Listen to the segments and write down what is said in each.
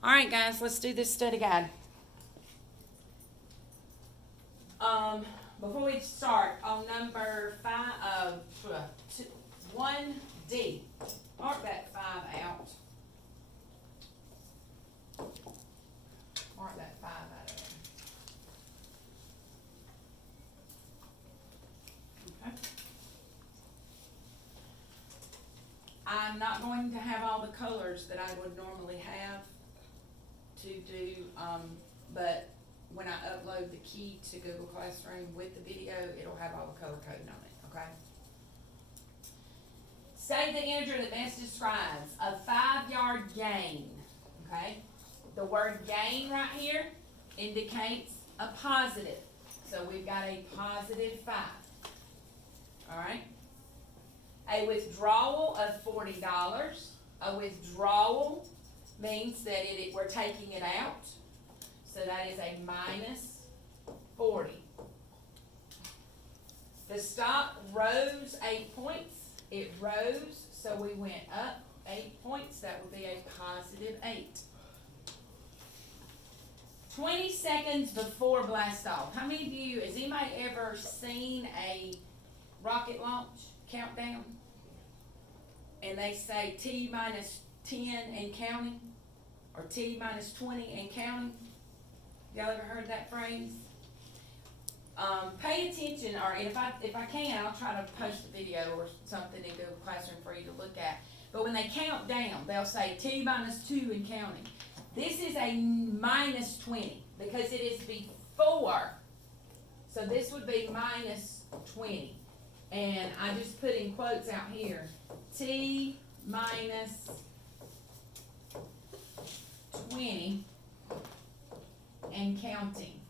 All right, guys, let's do this study guide. Before we start, on number 1D, mark that 5 out. Mark that 5 out of there. Okay. I'm not going to have all the colors that I would normally have to do, but when I upload the key to Google Classroom with the video, it'll have all the color coding on it, okay? State the integer that best describes a 5-yard gain, okay? The word gain right here indicates a positive. So we've got a positive 5, all right? A withdrawal of $40. A withdrawal means that we're taking it out. So that is a minus 40. The stock rose 8 points. It rose, so we went up 8 points. That would be a positive 8. 20 seconds before blast off. How many of you, has anybody ever seen a rocket launch countdown? And they say T minus 10 and counting, or T minus 20 and counting. Y'all ever heard that phrase? Pay attention, or if I can, I'll try to post a video or something in Google Classroom for you to look at. But when they count down, they'll say T minus 2 and counting. This is a minus 20 because it is before. So this would be minus 20. And I just put in quotes out here, T minus 20 and counting.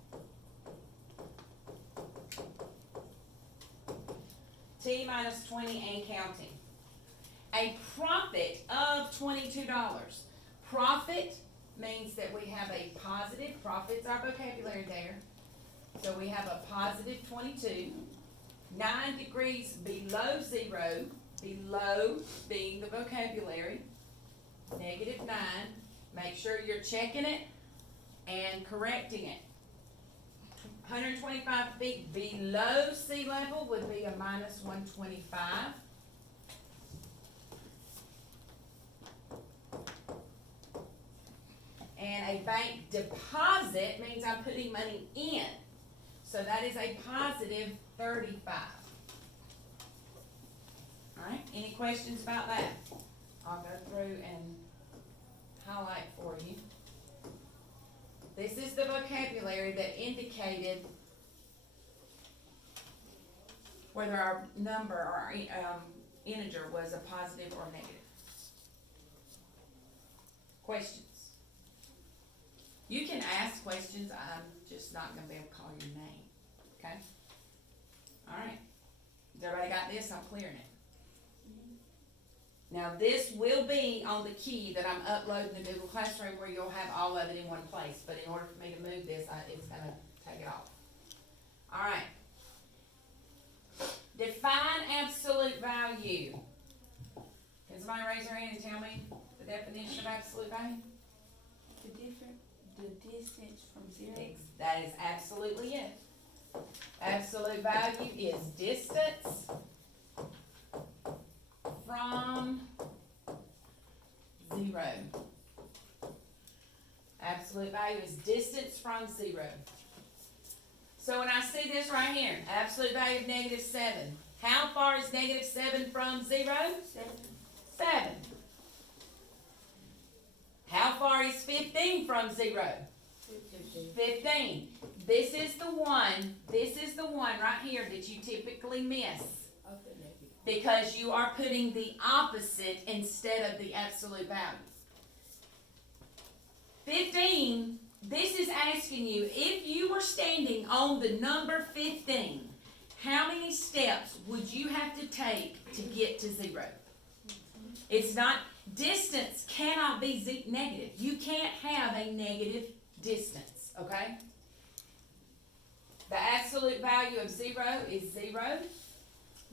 T minus 20 and counting. A profit of $22. Profit means that we have a positive, profit's our vocabulary there. So we have a positive 22. 9 degrees below 0, below being the vocabulary, negative 9. Make sure you're checking it and correcting it. 125 feet below sea level would be a minus 125. And a bank deposit means I'm putting money in. So that is a positive 35. All right, any questions about that? I'll go through and highlight for you. This is the vocabulary that indicated whether our number or our integer was a positive or negative. Questions? You can ask questions. I'm just not going to be able to call your name. Okay? All right. Has everybody got this? I'm clearing it. Now this will be on the key that I'm uploading to Google Classroom where you'll have all of it in one place. But in order for me to move this, it's going to take it off. All right. Define absolute value. Can somebody raise their hand and tell me the definition of absolute value? The distance from 0. That is absolutely it. Absolute value is distance from 0. Absolute value is distance from 0. So when I see this right here, absolute value of negative 7. How far is negative 7 from 0? 7. How far is 15 from 0? 15. This is the one right here that you typically miss. Because you are putting the opposite instead of the absolute value. 15, this is asking you, if you were standing on the number 15, how many steps would you have to take to get to 0? It's not, distance cannot be negative. You can't have a negative distance, okay? The absolute value of 0 is 0.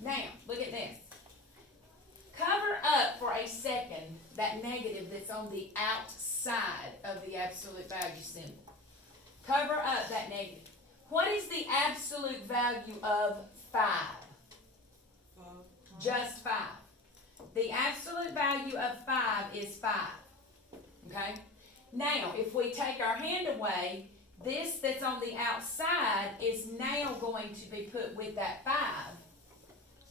Now, look at this. Cover up for a second that negative that's on the outside of the absolute value symbol. Cover up that negative. What is the absolute value of 5? Just 5. The absolute value of 5 is 5. Okay? Now, if we take our hand away, this that's on the outside is now going to be put with that 5.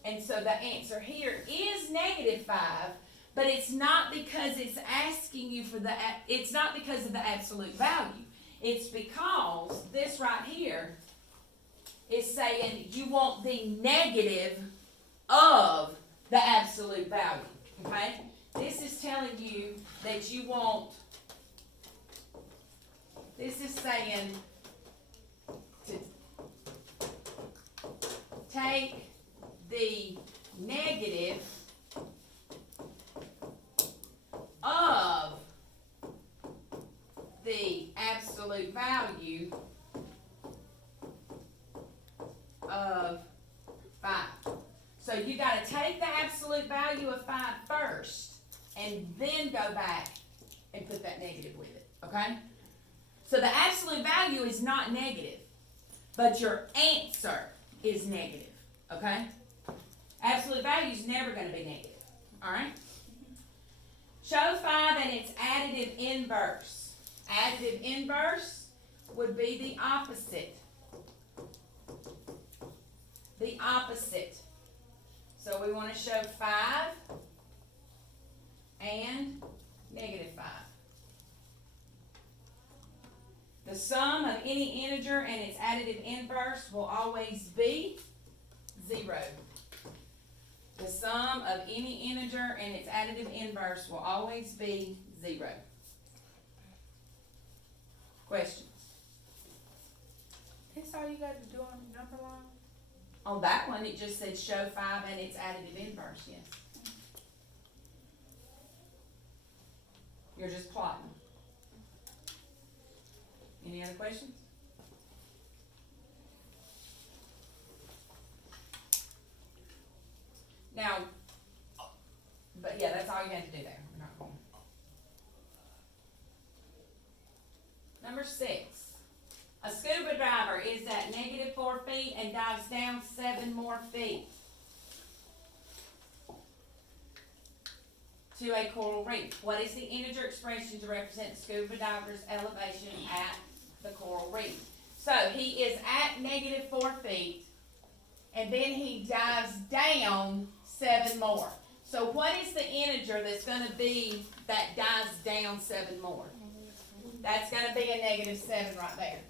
And so the answer here is -5, but it's not because it's asking you for it's not because of the absolute value. It's because this right here is saying you want the negative of the absolute value, okay? This is telling you that you want, this is saying to take the negative of the absolute value of 5. So you got to take the absolute value of 5 first and then go back and put that negative with it, okay? So the absolute value is not negative, but your answer is negative, okay? Absolute value is never going to be negative, all right? Show 5 and its additive inverse. Additive inverse would be the opposite. The opposite. So we want to show 5 and -5. The sum of any integer and its additive inverse will always be 0. The sum of any integer and its additive inverse will always be 0. Questions? That's all you got to do on the number line? On that one, it just said show 5 and its additive inverse, yes. You're just plotting. Any other questions? Now, but yeah, that's all you have to do there. We're not going. Number 6. A scuba diver is at -4 feet and dives down 7 more feet to a coral reef. What is the integer expression to represent the scuba diver's elevation at the coral reef? So he is at -4 feet and then he dives down 7 more. So what is the integer that's going to be that dives down 7 more? That's going to be a -7 right there.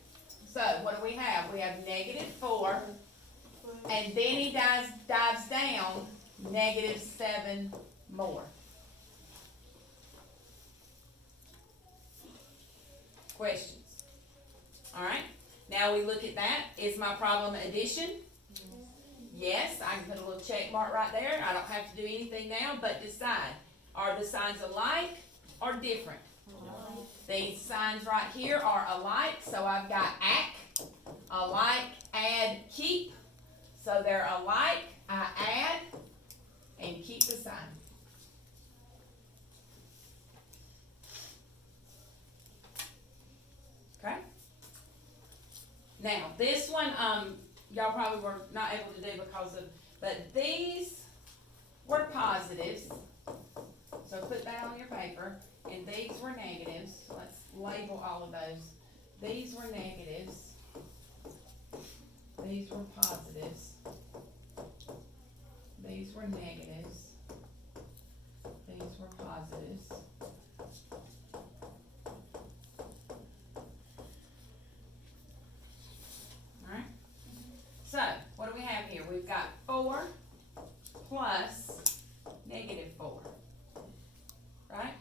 So what do we have? We have -4, and then he dives down -7 more. Questions? All right. Now we look at that. Is my problem addition? Yes, I can put a little check mark right there. I don't have to do anything now but decide. Are the signs alike or different? These signs right here are alike, so I've got alike, add, keep. So they're alike, I add, and keep the sign. Okay? Now, this one, y'all probably were not able to do because of, but these were positives. So put that on your paper. And these were negatives. Let's label all of those. These were negatives. These were positives. These were negatives. These were positives. Alright? So, what do we have here? We've got 4 plus -4. Right?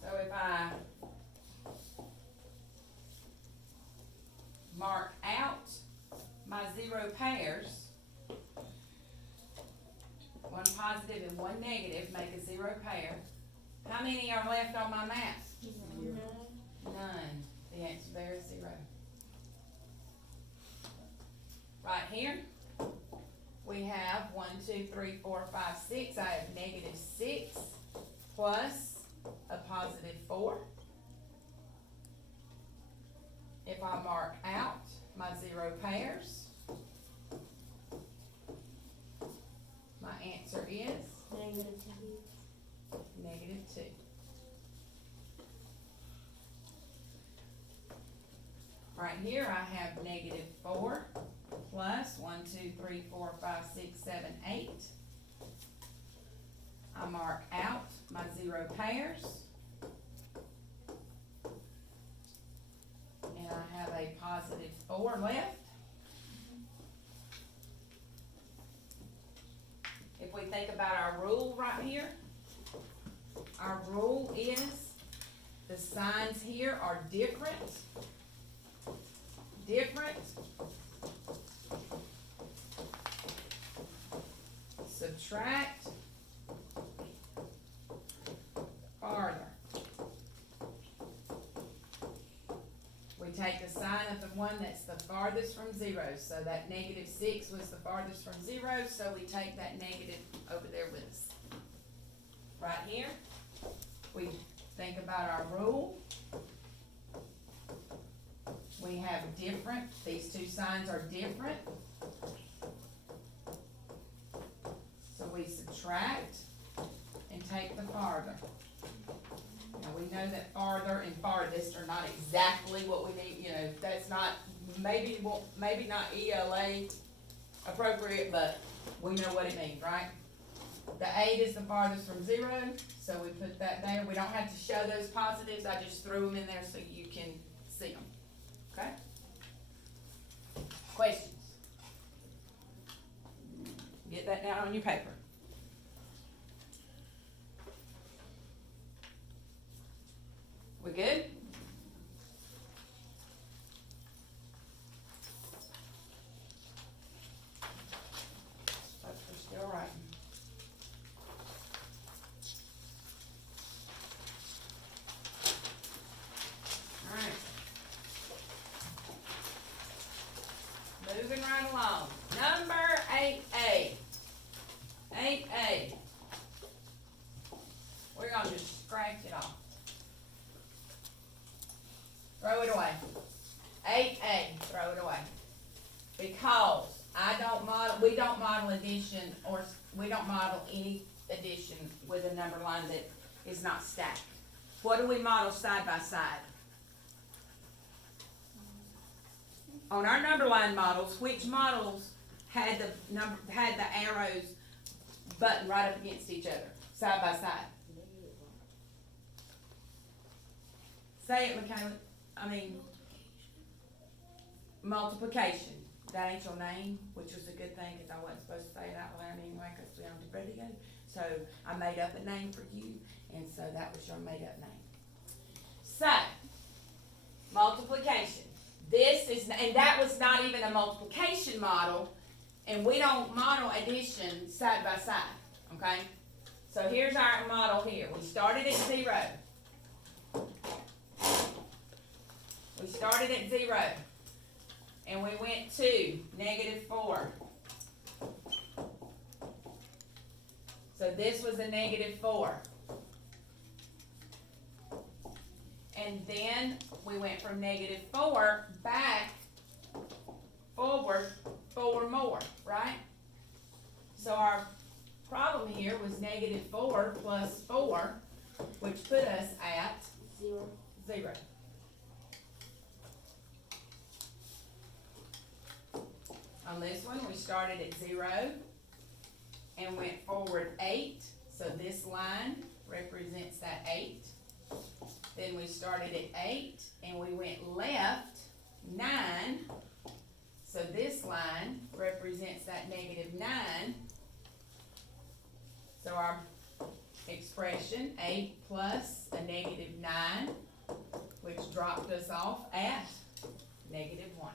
So if I mark out my 0 pairs, 1 positive and 1 negative make a 0 pair, how many are left on my map? None. The answer there is 0. Right here, we have 1, 2, 3, 4, 5, 6. I have negative 6 plus a positive 4. If I mark out my 0 pairs, my answer is negative 2. Right here I have negative 4 plus 1, 2, 3, 4, 5, 6, 7, 8. I mark out my 0 pairs. And I have a positive 4 left. If we think about our rule right here, our rule is the signs here are different. Subtract, farther. We take the sign of the one that's the farthest from 0. So that negative 6 was the farthest from 0, so we take that negative over there with us. Right here, we think about our rule. We have different, these two signs are different. So we subtract and take the farther. Now we know that farther and farthest are not exactly what we need, that's not, maybe not ELA appropriate, but we know what it means, right? The 8 is the farthest from 0, so we put that there. We don't have to show those positives, I just threw them in there so you can see them. Okay? Questions? Get that down on your paper. We good? But we're still writing. Alright. Moving right along. Number 8A. 8A. We're gonna just scratch it off. Throw it away. 8A, throw it away. Because we don't model addition, or we don't model any addition with a number line that is not stacked. What do we model side by side? On our number line models, which models had the arrows buttoned right up against each other, side by side? Say it, Michaela. Multiplication. That ain't your name, which was a good thing, because I wasn't supposed to say it out loud anyway, because we don't do radio. So I made up a name for you, and so that was your made up name. So, multiplication. And that was not even a multiplication model, and we don't model addition side by side, okay? So here's our model here. We started at 0. We started at 0, and we went to negative 4. So this was a negative 4. And then we went from negative 4 back forward 4 more, right? So our problem here was negative 4 plus 4, which put us at 0. On this one, we started at 0 and went forward 8. So this line represents that 8. Then we started at 8 and we went left 9. So this line represents that negative 9. So our expression, 8 plus a negative 9, which dropped us off at negative 1.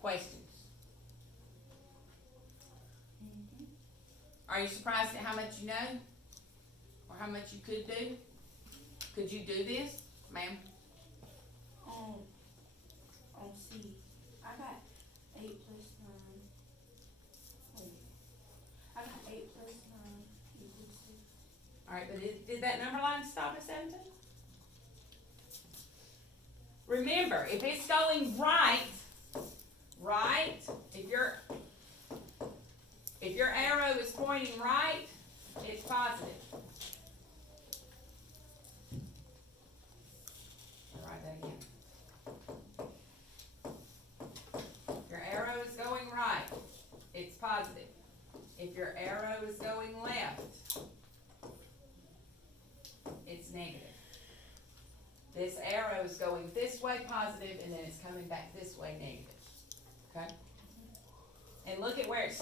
Questions? Are you surprised at how much you know? Or how much you could do? Could you do this, ma'am? On C, I got Alright, but did that number line stop at 17? Remember, if it's going right, if your arrow is pointing right, it's positive. I'll write that again. If your arrow is going right, it's positive. If your arrow is going left, it's negative. This arrow is going this way positive, and then it's coming back this way negative. Okay? And look at where it's